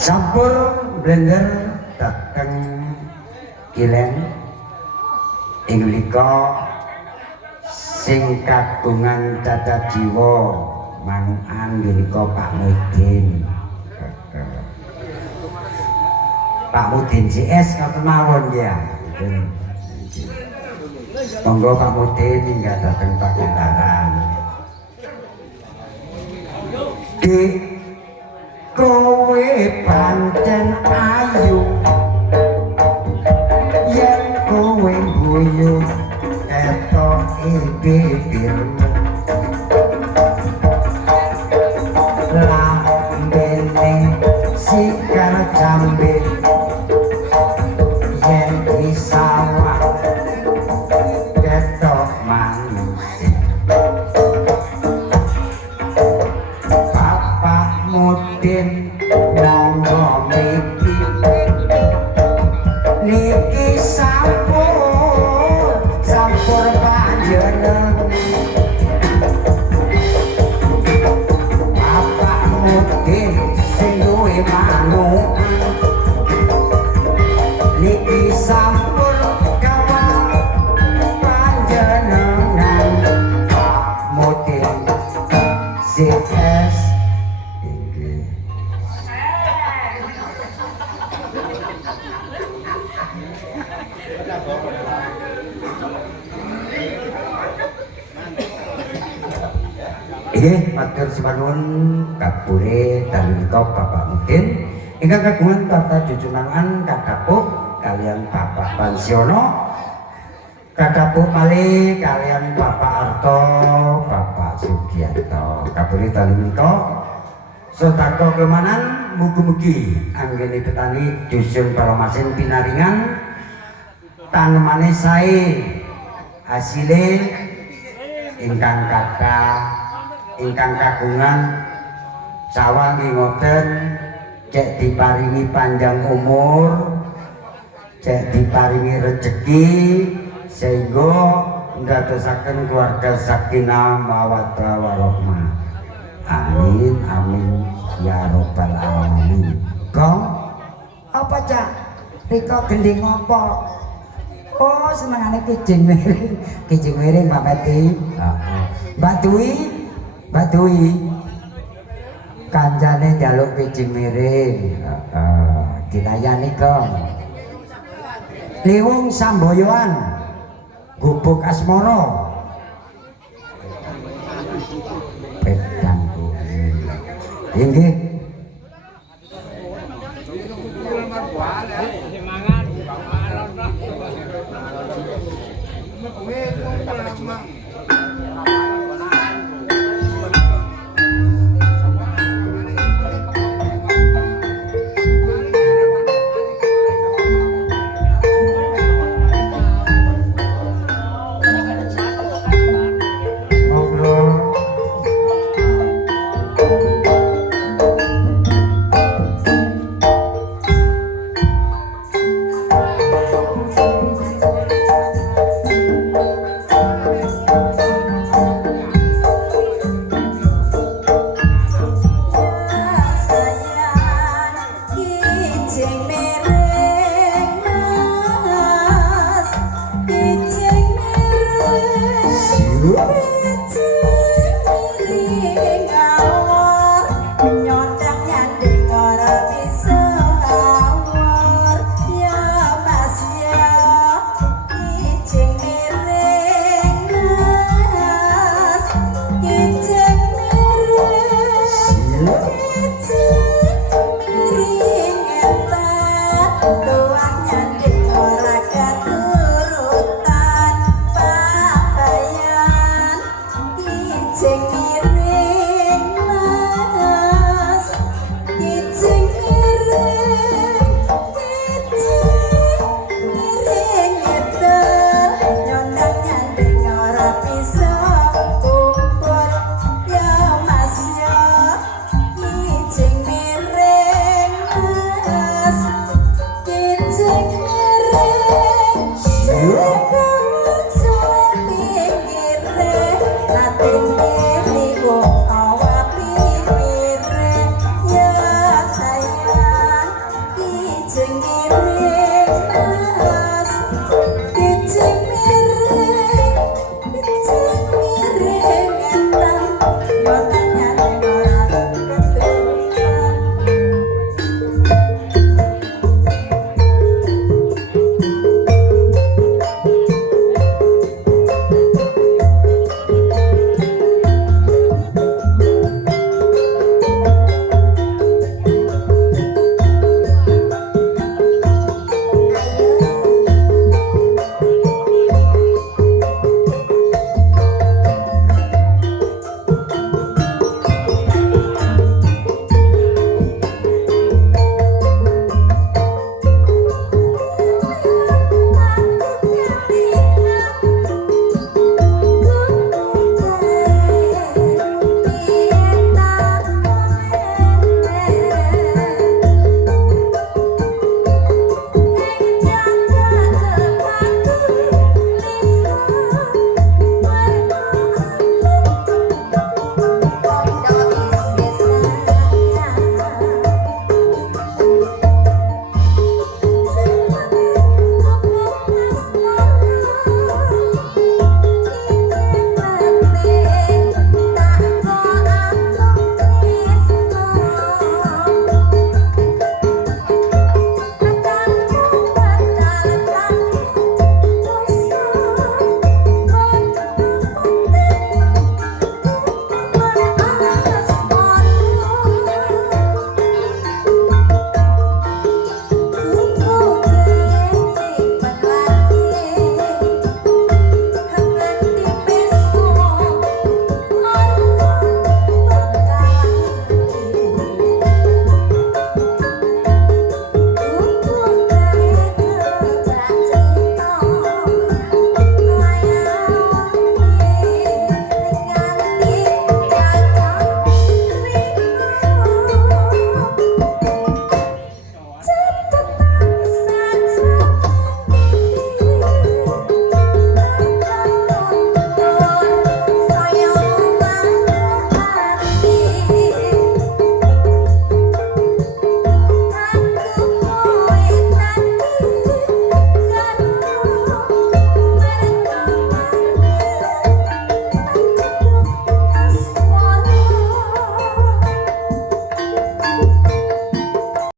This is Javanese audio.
Sampur blender dateng Kilen ing mrika sing kagungan cacat jiwa manukan nggika Pak Mudin. Pak Mudin CS ngoten mawon ya. Monggo Pak Mudin hingga dateng Pakuntaran. Dik kowe pancen ayu yen kowe guyu etoke bibirmu lambene sikar jambe yen disawah ketok manusia Bapak Mudin monggo mriki niki sampur panjenengan Bapak Mudin sing duwe manuk niki sampur kawal panjenengan Pak Mudin CS matur suwun kapure dalika Bapak Mudin ingkang kagungan tata jujunan kakapuk kalian Bapak Pansiono kakapuk malih kalian Bapak Arto Bapak Sugiyanto kapure dalika sedaya kelemanan mugi-mugi anggene petani dusun Paromasin pinaringan tanemane sae hasile ingkang kathah ingkang kagungan sawah nggih ngoten cek diparingi panjang umur cek diparingi rezeki sehingga ndadosaken keluarga sakinah mawaddah warahmah amin amin ya robbal alamin. Gong apa cak rika gending apa oh senengane kijing miring Mbak Meti Mbak Dwi kancane njaluk kijing miring dilayani Gong Liwung Samboyoan Gubuk Asmara pedang inggih